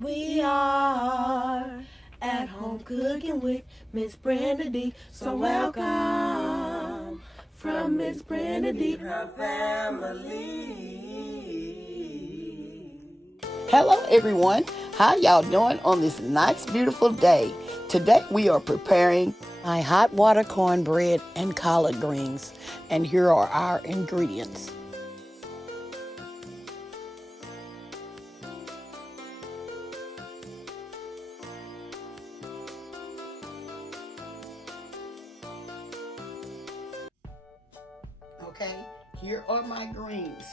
We are at home cooking with Miss Brenda D. So welcome from Miss Brenda D. Her family. Hello everyone, how y'all doing on this nice beautiful day? Today we are preparing my hot water cornbread and collard greens, and here are our ingredients. Okay, here are my greens.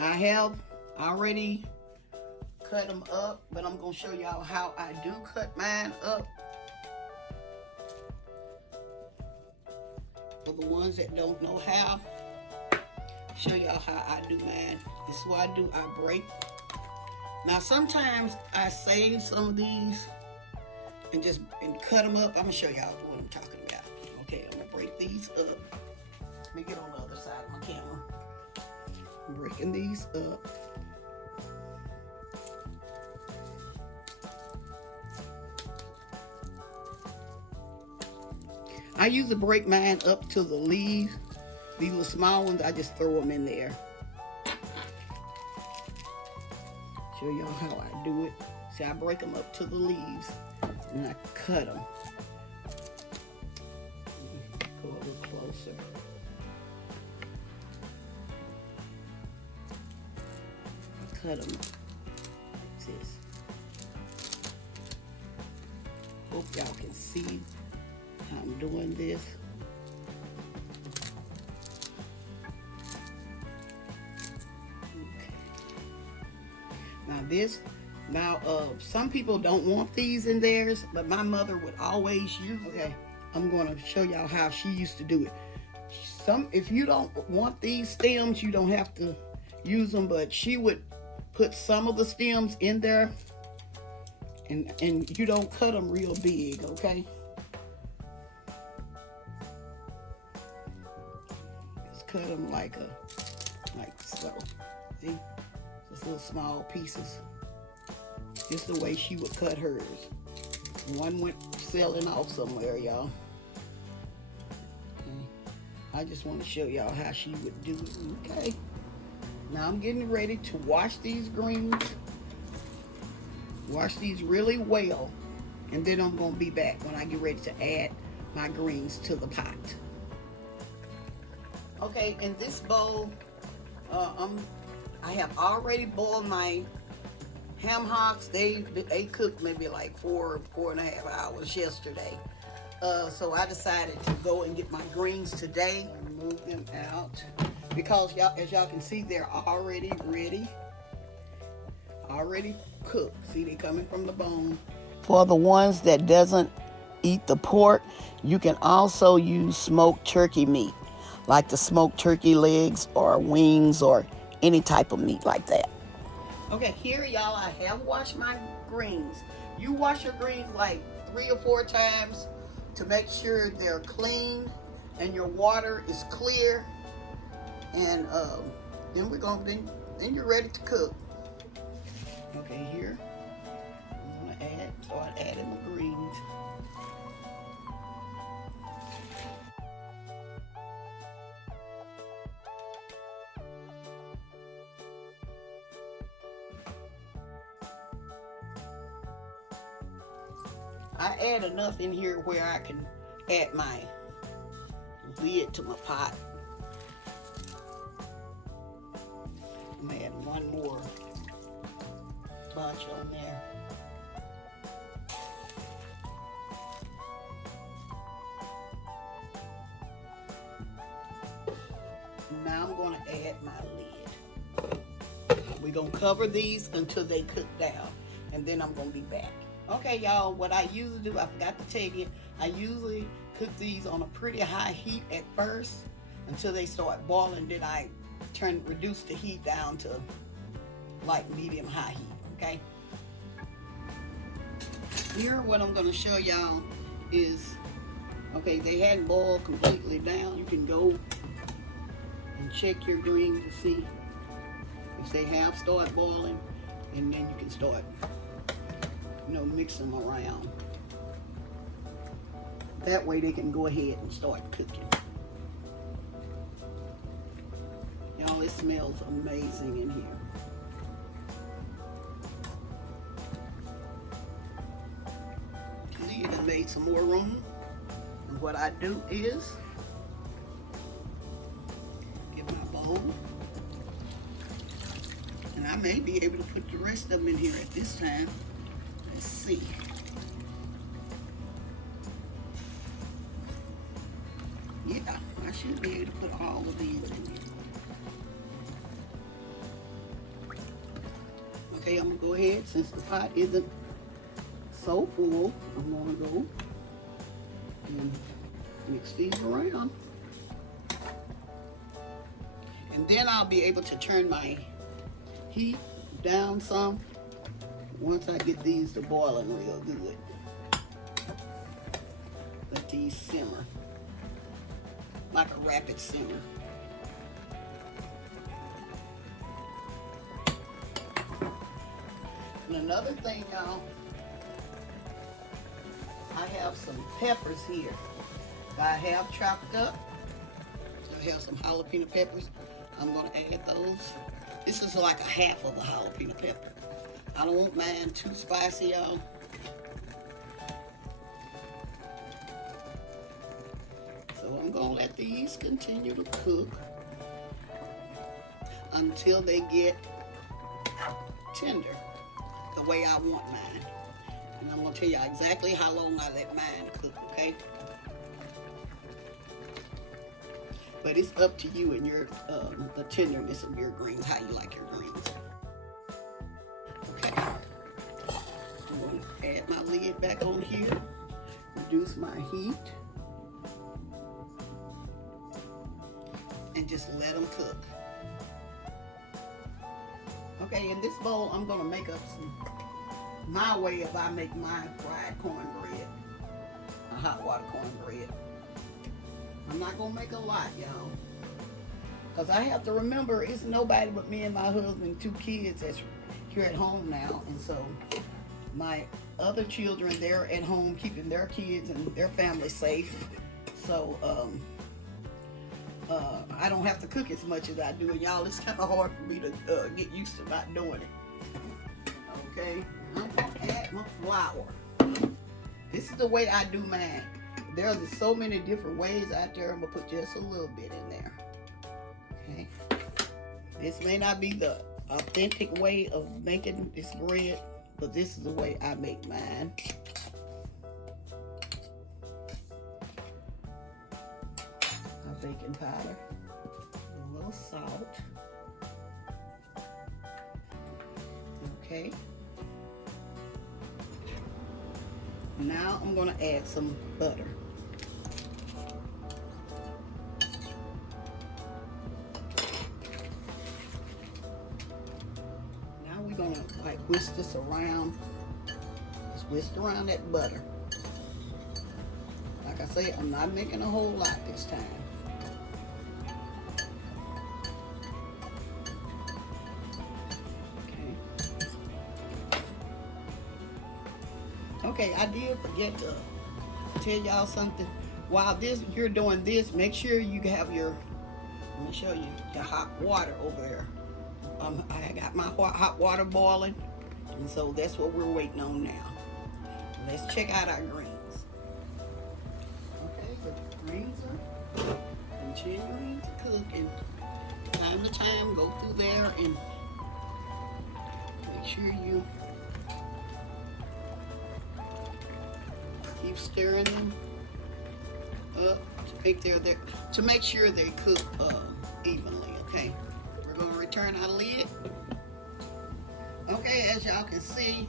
I have already cut them up, but I'm going to show y'all how I do cut mine up. For the ones that don't know how, show y'all how I do mine. This is what I do. I break. Now sometimes I save some of these and cut them up. I'm going to show y'all what I'm talking about. Okay, I'm going to break these up. Let me get on the other side of my camera. I'm breaking these up. I usually break mine up to the leaves. These little small ones, I just throw them in there. Show y'all how I do it. See, I break them up to the leaves and I cut them. Go a little closer. Cut them like this. Hope y'all can see how I'm doing this. Okay. Now some people don't want these in theirs, but my mother would always use. Okay, I'm going to show y'all how she used to do it. If you don't want these stems, you don't have to use them, but she would put some of the stems in there, and you don't cut them real big, okay? Just cut them like so. See, just little small pieces. Just the way she would cut hers. One went selling off somewhere, y'all. Okay. I just want to show y'all how she would do it. Okay. Now I'm getting ready to wash these greens. Wash these really well. And then I'm going to be back when I get ready to add my greens to the pot. Okay, in this bowl, I have already boiled my ham hocks. They cooked maybe like four and a half hours yesterday. So I decided to go and get my greens today and move them out. Because as y'all can see, they're already ready, already cooked. See, they're coming from the bone. For the ones that doesn't eat the pork, you can also use smoked turkey meat, like the smoked turkey legs or wings or any type of meat like that. Okay, here y'all, I have washed my greens. You wash your greens like 3 or 4 times to make sure they're clean and your water is clear. And then you're ready to cook. Okay, here I'm gonna start adding the greens. I add enough in here where I can add my lid to my pot. I'm gonna add one more bunch on there. Now I'm gonna add my lid. We're gonna cover these until they cook down, and then I'm gonna be back. Okay, y'all, what I usually do, I forgot to tell you, I usually cook these on a pretty high heat at first until they start boiling. Then I reduce the heat down to like medium high heat, okay? Here, what I'm gonna show y'all is, okay, they hadn't boiled completely down. You can go and check your greens to see if they have started boiling, and then you can start mix them around. That way they can go ahead and start cooking. Y'all, it smells amazing in here. See, it made some more room. And what I do is get my bowl. And I may be able to put the rest of them in here at this time. Let's see. Yeah, I should be able to put all of these in here. Okay, I'm gonna go ahead, since the pot isn't so full, I'm gonna go and mix these around. And then I'll be able to turn my heat down some once I get these to boiling real good. Let these simmer like a rapid simmer. And another thing, y'all, I have some peppers here that I have chopped up. I have some jalapeno peppers. I'm gonna add those. This is like a half of a jalapeno pepper. I don't want mine too spicy, y'all. So I'm gonna let these continue to cook until they get tender, the way I want mine. And I'm gonna tell you exactly how long I let mine cook, okay? But it's up to you and your the tenderness of your greens, how you like your greens. Okay, I'm going to add my lid back on here, reduce my heat, and just let them cook. Okay, in this bowl, I'm going to make up my way if I make my fried cornbread, a hot water cornbread. I'm not gonna make a lot, y'all, because I have to remember it's nobody but me and my husband and 2 kids that's here at home now. And so my other children, they're at home keeping their kids and their family safe. So I don't have to cook as much as I do. And y'all, it's kind of hard for me to get used to not doing it. Okay, I'm gonna add my flour. This is the way I do mine. There's so many different ways out there. I'm gonna put just a little bit in there. Okay. This may not be the authentic way of making this bread, but this is the way I make mine. My baking powder, a little salt. Okay. Now I'm gonna add some butter. Now we're gonna like whisk this around. Just whisk around that butter. Like I say, I'm not making a whole lot this time. Okay, I did forget to tell y'all something. While you're doing this, make sure you have your, let me show you, your hot water over there. I got my hot water boiling, and so that's what we're waiting on now. Let's check out our greens. Okay, the greens are continuing to cook, and time to time go through there and make sure you keep stirring them up to make sure they cook evenly. Okay, we're gonna return our lid. Okay, as y'all can see,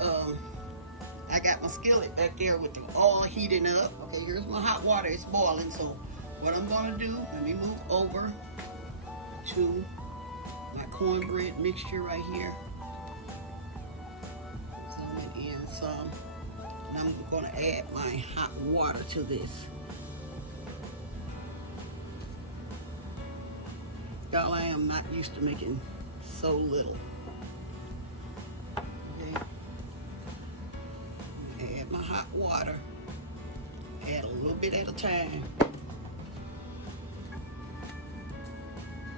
I got my skillet back there with the oil heating up. Okay, here's my hot water, it's boiling. So what I'm gonna do, let me move over to my cornbread mixture right here. Some it in some. And I'm going to add my hot water to this. Y'all, I am not used to making so little. Okay. my hot water. Add a little bit at a time.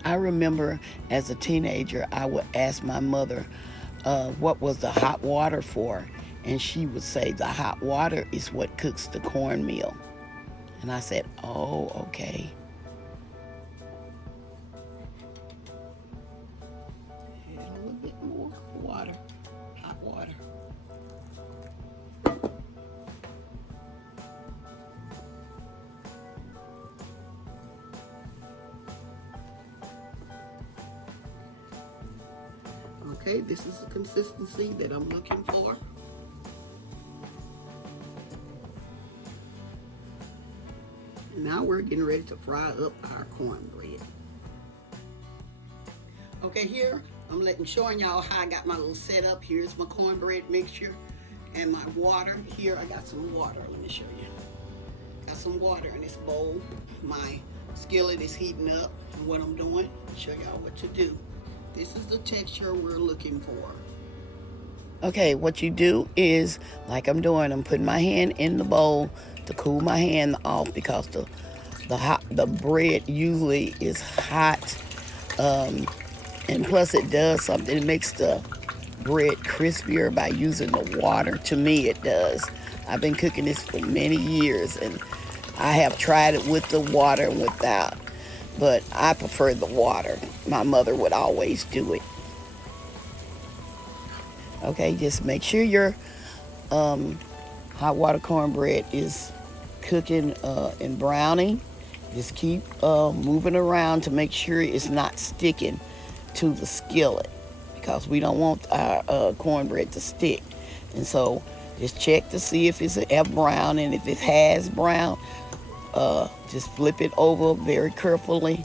I remember as a teenager, I would ask my mother what was the hot water for, and she would say the hot water is what cooks the cornmeal. And I said, oh, okay. Add a little bit more water, hot water. Okay, this is the consistency that I'm looking for. Now we're getting ready to fry up our cornbread. Okay, here I'm showing y'all how I got my little setup. Here's my cornbread mixture and my water. Here I got some water. Let me show you. Got some water in this bowl. My skillet is heating up, and what I'm doing, I'll show y'all what to do. This is the texture we're looking for. Okay, what you do is, like I'm doing, I'm putting my hand in the bowl to cool my hand off because the bread usually is hot, and plus it does something. It makes the bread crispier by using the water. To me, it does. I've been cooking this for many years, and I have tried it with the water and without, but I prefer the water. My mother would always do it. Okay, just make sure your hot water cornbread is cooking and browning. Just keep moving around to make sure it's not sticking to the skillet, because we don't want our cornbread to stick. And so just check to see if it's brown, and if it has brown, just flip it over very carefully.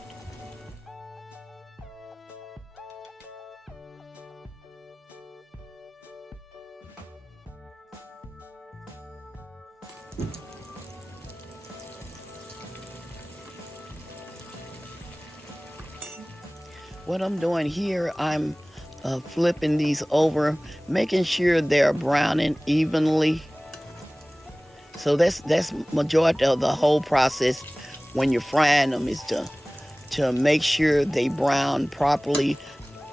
What I'm doing here, I'm flipping these over, making sure they're browning evenly. So that's majority of the whole process when you're frying them, is to make sure they brown properly.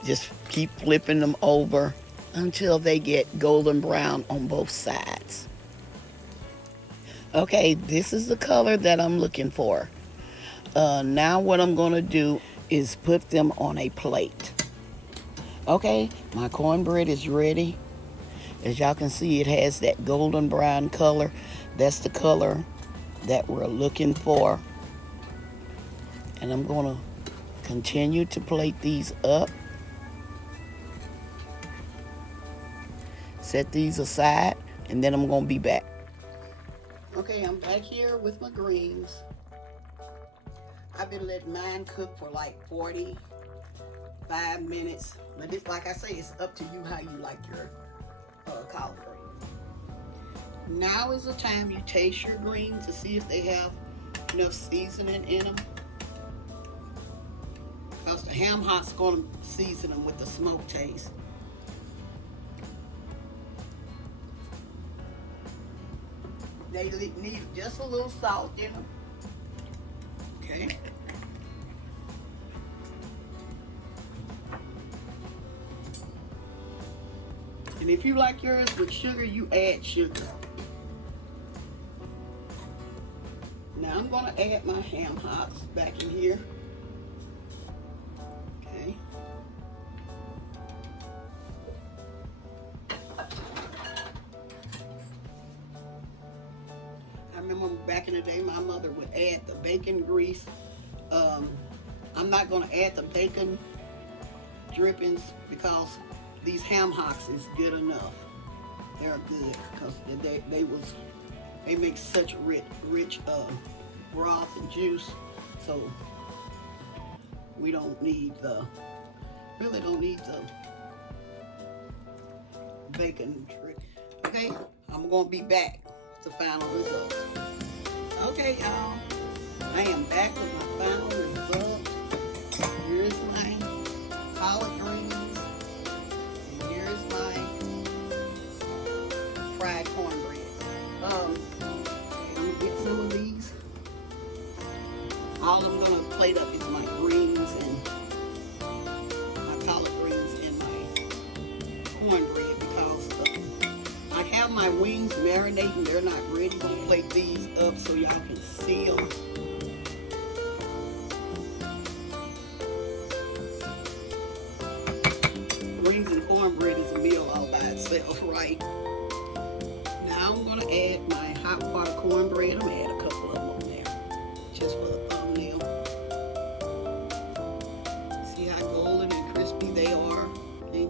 Just keep flipping them over until they get golden brown on both sides. Okay, this is the color that I'm looking for. Now what I'm gonna do is put them on a plate. Okay, my cornbread is ready. As y'all can see, it has that golden brown color. That's the color that we're looking for. And I'm gonna continue to plate these up. Set these aside, and then I'm gonna be back. Okay, I'm back here with my greens. I've been letting mine cook for like 45 minutes. But it's, like I say, it's up to you how you like your collard greens. Now is the time you taste your greens to see if they have enough seasoning in them. Because the ham hock's going to season them with the smoke taste. They need just a little salt in them. Okay. And if you like yours with sugar, you add sugar. Now I'm going to add my ham hocks back in here. Okay. I remember back in the day, my mother would add the bacon grease. I'm not going to add the bacon drippings because these ham hocks is good enough. They're good because they make such rich broth and juice. So we don't need really don't need the bacon drip. Okay, I'm going to be back with the final results. Okay, y'all, I am back with my final results. Here's my collard greens, and here's my fried cornbread. all I'm gonna plate up is my greens and my collard greens and my cornbread because I have my wings marinating. They're not ready. I'm gonna plate these up so y'all can see them. Greens and cornbread is a meal all by itself, right? Now I'm gonna add my hot water cornbread. I'm gonna add a couple of them on there, just for the thumbnail. See how golden and crispy they are? Okay.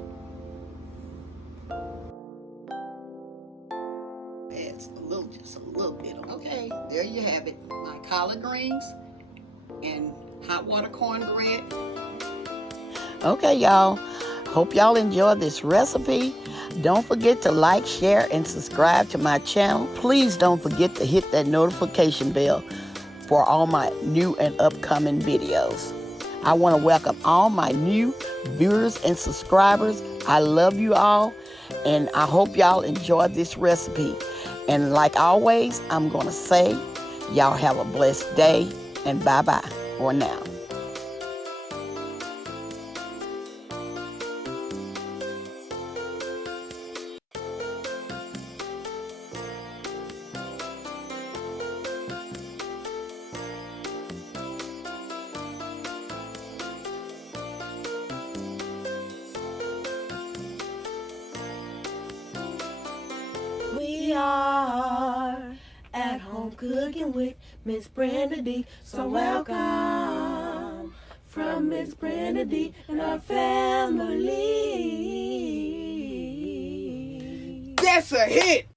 Add just a little bit. Okay, there you have it. My collard greens and hot water cornbread. Okay, y'all. Hope y'all enjoy this recipe. Don't forget to like, share, and subscribe to my channel. Please don't forget to hit that notification bell for all my new and upcoming videos. I want to welcome all my new viewers and subscribers. I love you all, and I hope y'all enjoy this recipe. And like always, I'm going to say, y'all have a blessed day, and bye-bye for now. We are at home cooking with Miss Brenda D. So welcome from Miss Brenda D and her family. That's a hit!